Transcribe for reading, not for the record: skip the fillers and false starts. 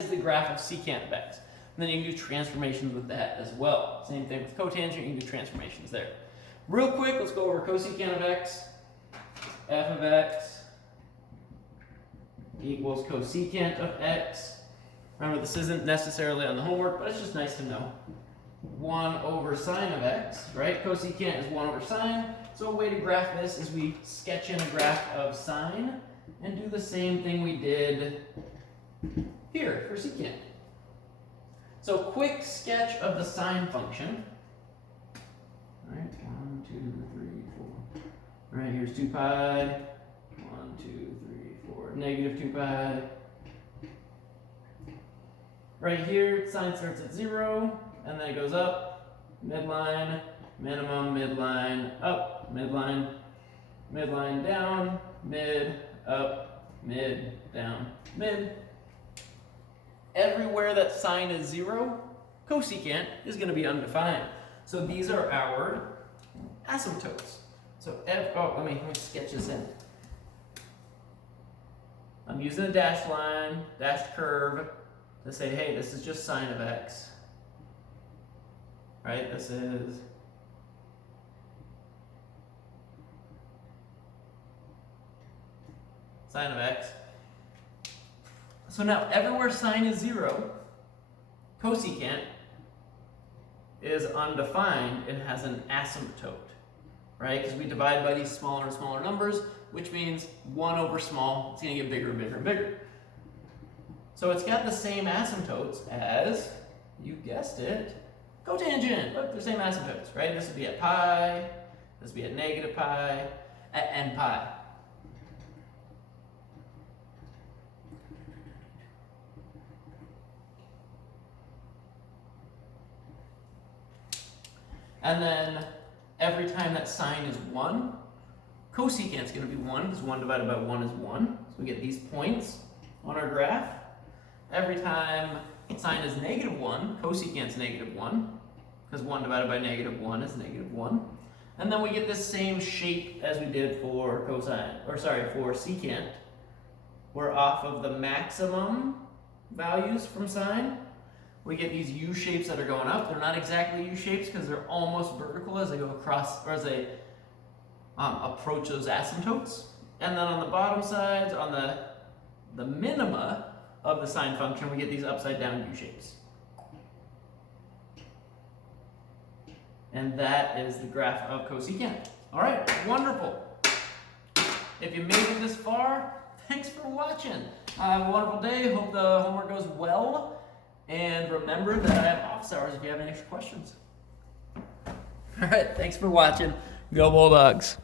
is the graph of secant of x. And then you can do transformations with that as well. Same thing with cotangent, you can do transformations there. Real quick, let's go over cosecant of x. F of x equals cosecant of x. Remember, this isn't necessarily on the homework, but it's just nice to know. 1 over sine of x, right? Cosecant is 1 over sine. So a way to graph this is we sketch in a graph of sine and do the same thing we did here for secant. So quick sketch of the sine function. All right, 1, 2, 3, 4. All right, here's 2 pi. 1, 2, 3, 4. Negative 2 pi. Right here, sine starts at 0, and then it goes up, midline, minimum, midline, up, midline, midline, down, mid, up, mid, down, mid. Everywhere that sine is 0, cosecant is going to be undefined. So these are our asymptotes. So let me sketch this in. I'm using a dashed line, dashed curve to say, hey, this is just sine of x. Right? This is sine of x. So now everywhere sine is 0, cosecant is undefined and has an asymptote, right? Because we divide by these smaller and smaller numbers, which means 1 over small, it's going to get bigger and bigger and bigger. So it's got the same asymptotes as, you guessed it, cotangent. Look, the same asymptotes, right? This would be at pi, this would be at negative pi, at n pi. And then every time that sine is 1, cosecant is going to be 1, because 1 divided by 1 is 1. So we get these points on our graph. Every time sine is negative 1, cosecant is negative 1, because 1 divided by negative 1 is negative 1. And then we get this same shape as we did for for secant. We're off of the maximum values from sine. We get these U shapes that are going up. They're not exactly U shapes because they're almost vertical as they go across, or as they approach those asymptotes. And then on the bottom sides, on the minima of the sine function, we get these upside down U shapes. And that is the graph of cosecant. All right, wonderful. If you made it this far, thanks for watching. Have a wonderful day. Hope the homework goes well. And remember that I have office hours if you have any extra questions. All right, thanks for watching. Go Bulldogs.